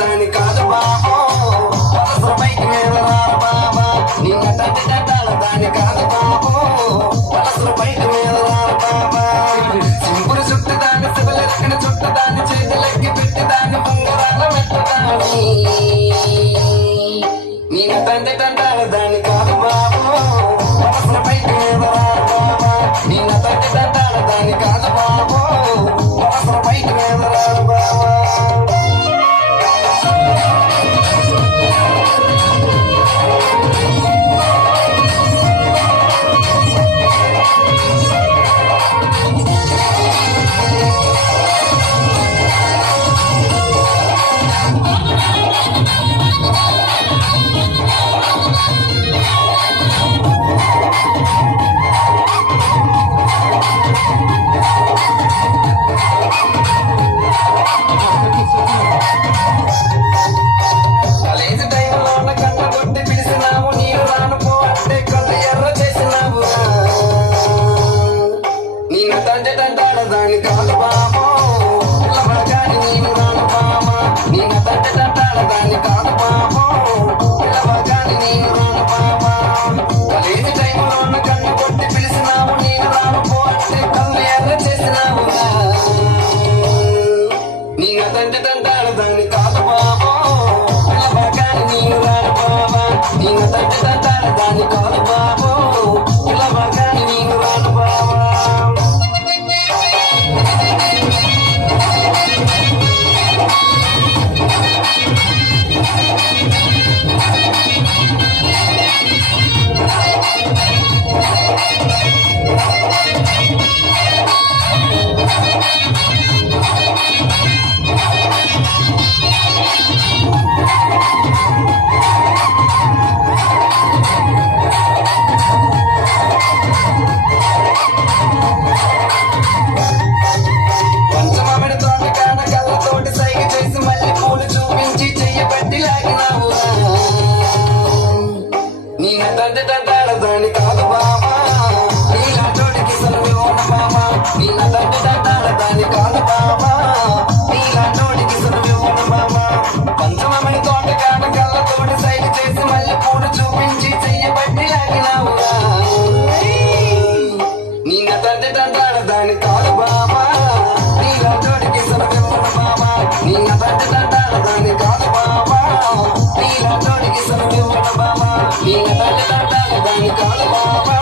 దాని కాదు బాబో వలస బైక్ మీద రారు బాబా నిన్న దాని కాదు బాబో వలస బైక్ మీద రారు బాబా సింపురు చుట్టు దాని శివలెక్కన చుట్టు దాని చేతులెక్కి పెట్టి దాని ఉంగరాల మెత్తదాని నిన్న దాని కాదు బాబో వలస బైక్ మీద రారు బాబా నిన్న దాని కాదు బాబో వలస బైక్ మీద రారు బాబా దాని కాదు బాబో పిల్లవగాని నేను రాను బాబా నేను దాని కాదు బాబో పిల్లవగాని నేను రాను బాబా కాలేజీ టైంలో ఉన్న కన్ను కొట్టి పిలిచినావు నేను రాను పో అంటే కళ్ళు ఎర్ర చేసినావు నేను దాని కాదు బాబో పిల్లవగాని నేను రాను బాబా నేను దాని కాదు బాబో పిల్లవగాని నేను రాను బాబా దాని కాదు బాబా నీలాంటోడికి సలవి ఓన బాబా నిన్న దాని కాదు బాబా నీలాంటోడికి సలవి ఓన బాబా పంచమని తోట కాడ కళ్ళతోటి సైలు చేసి మళ్ళీ పూలు చూపించి చెయ్యబట్టి లాగినావురా నిన్న దాని కాదు బాబా నీలాంటోడికి సలవి ఓన బాబా నిన్న దాని కాదు బాబా నీలాంటోడికి సలవి ఓన బాబా నిన్న దాని కాదు బాబా